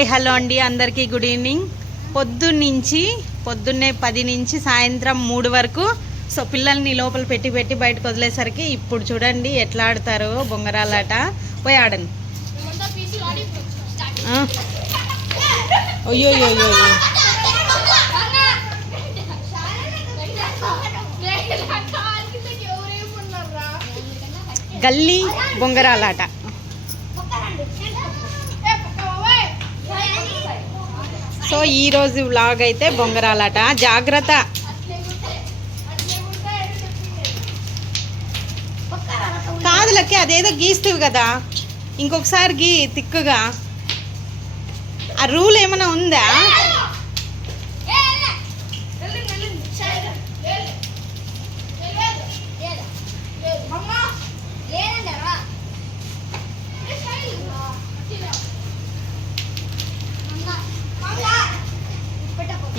Hi hello అండి, అందరికీ good evening. పొద్దున్నే 10 నుంచి సాయంత్రం 3 వరకు. సో పిల్లల్ని లోపల పెట్టి బయటకు వదిలేసరికి ఇప్పుడు చూడండి ఎట్లా ఆడతారో బొంగరాలాట. పోయి ఆడండి. అయ్యో గల్లీ బొంగరాలాట. సో ఈరోజు వ్లాగ్ అయితే బొంగరాలాట. జాగ్రత్త. కాదులకి అదేదో గీస్తువు కదా, ఇంకొకసారి గీ తిక్కుగా. ఆ రూల్ ఏమైనా ఉందా?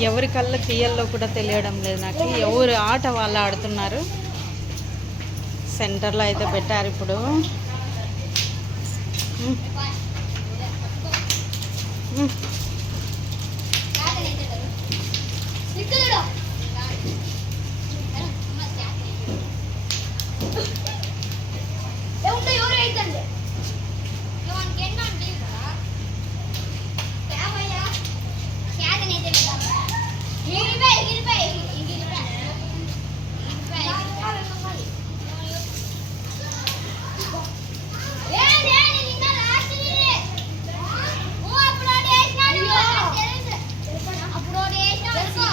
ఎవరి కళ్ళ తీయల్లో కూడా తెలియడం లేదు నాకు. ఎవరు ఆట వాళ్ళు ఆడుతున్నారు. సెంటర్లో అయితే పెట్టారు ఇప్పుడు.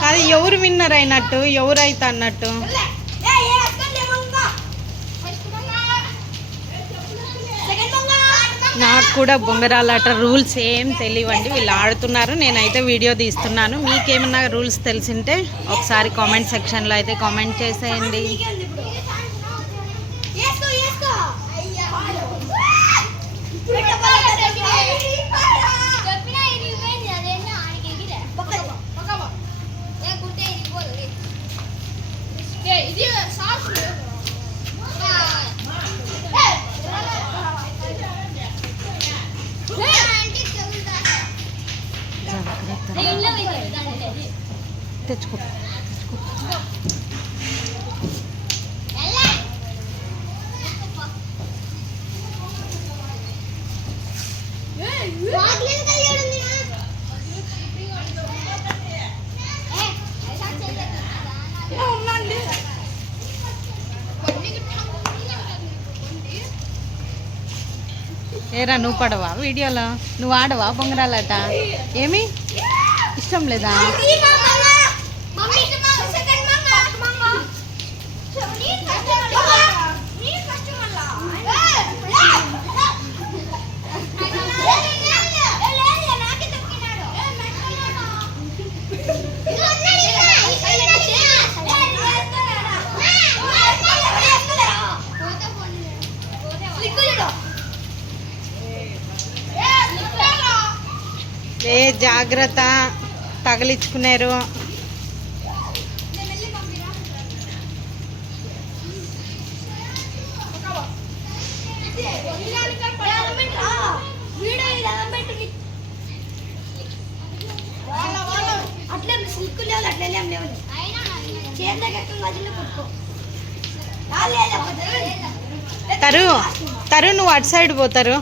అది ఎవరు విన్నర్ అయినట్టు, ఎవరైతే అన్నట్టు. నాకు కూడా బొంగరాలాట రూల్స్ ఏం తెలియవండి. వీళ్ళు ఆడుతున్నారు, నేనైతే వీడియో తీస్తున్నాను. మీకేమన్నా రూల్స్ తెలిసింటే ఒకసారి కామెంట్ సెక్షన్లో అయితే కామెంట్ చేసేయండి. తెచ్చుకో. ఏరా, నువ్వు పడవా వీడియోలో? నువ్వు ఆడవా బొంగరాలాట? ఏమి ఇష్టం లేదా? ఏ జాగ్రత్త, తగిలించుకున్నారు. తరు నువ్వు అటు సైడ్ పోతారు.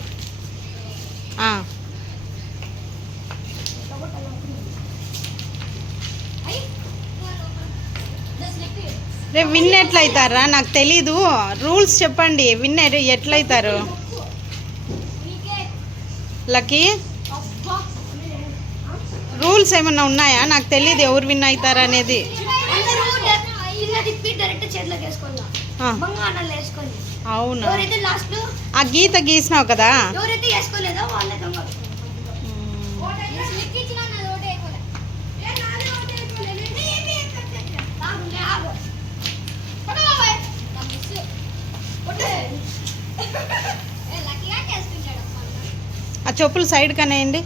రేపు విన్ ఎట్లయితారా? నాకు తెలీదు, రూల్స్ చెప్పండి. విన్ ఎట్లయితారు? లక్కీ, రూల్స్ ఏమన్నా ఉన్నాయా? నాకు తెలీదు ఎవరు విన్ అవుతారు అనేది. అవునా? ఆ గీత గీసినావు కదా. ఆ చెప్పులు సైడ్ కనేయండి.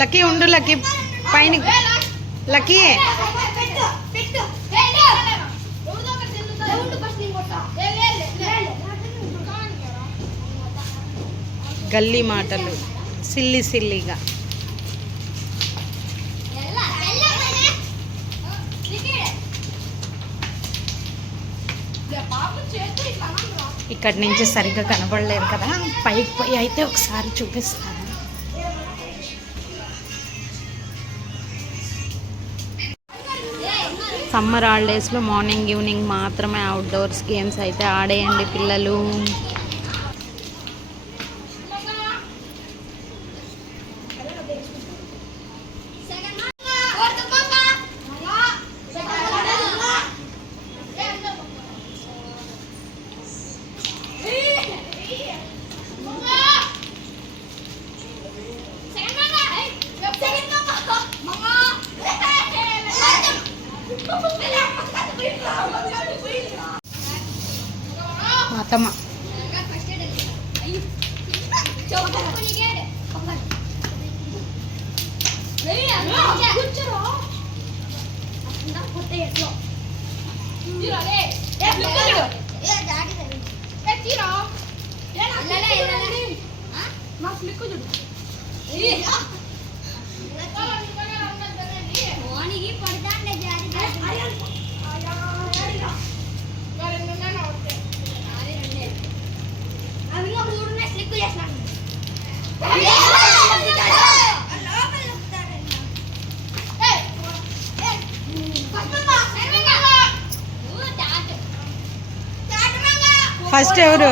లక్కీ ఉండు లక్కీ పైన లక్కీ గల్లీ మాటలు సిల్లిగా ఇక్కడి నుంచి సరిగ్గా కనపడలేదు కదా, పైకి పోయి అయితే ఒకసారి చూపిస్తాను. సమ్మర్ హాలిడేస్లో మార్నింగ్ ఈవినింగ్ మాత్రమే అవుట్డోర్స్ గేమ్స్ అయితే ఆడేయండి పిల్లలు. అత్తమ్మ ఫస్ట్ ఎవరు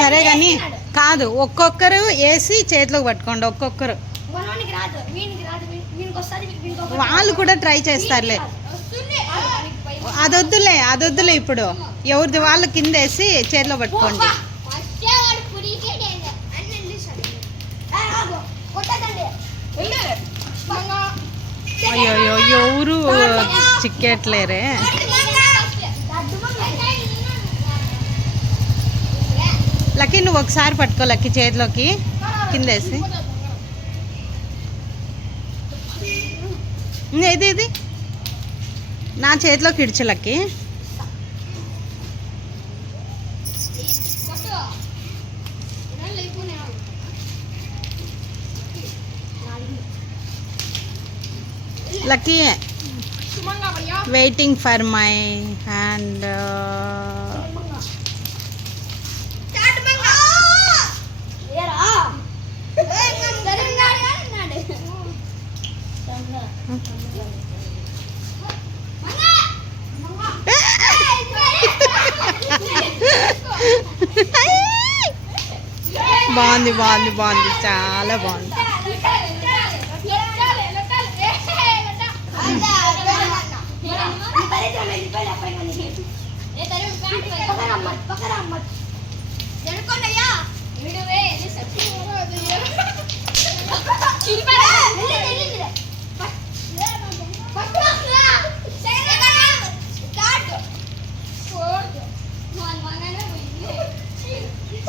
సరే కానీ కాదు, ఒక్కొక్కరు వేసి చేతిలోకి పట్టుకోండి. ఒక్కొక్కరు వాళ్ళు కూడా ట్రై చేస్తారులే. అదొద్దులే ఇప్పుడు ఎవరిది వాళ్ళు కింద వేసి చేతిలో పట్టుకోండి. అయ్యో ఎవరు చిక్కేట్లేరే. లక్కీ నువ్వు ఒకసారి పట్టుకో లక్కీ చేతిలోకి కిందేసి. ఇది నా చేతిలోకి ఇడ్చు Lucky. Lucky waiting for my hand. బాగుంది చాలా బాగుంది.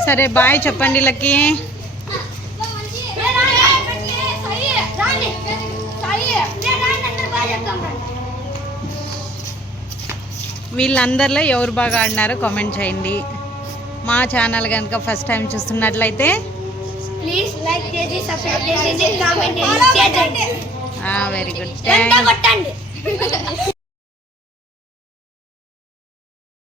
సరే బాయ్ చెప్పండి లక్కీ. వీళ్ళందరిలో ఎవరు బాగా ఆడినారో కామెంట్ చేయండి. మా ఛానల్ కనుక ఫస్ట్ టైం చూస్తున్నట్లయితే ప్లీజ్ లైక్ చేసి సబ్స్క్రైబ్ చేసి కామెంట్ చేసి షేర్ చేయండి. వెరీ గుడ్ గంట కొట్టండి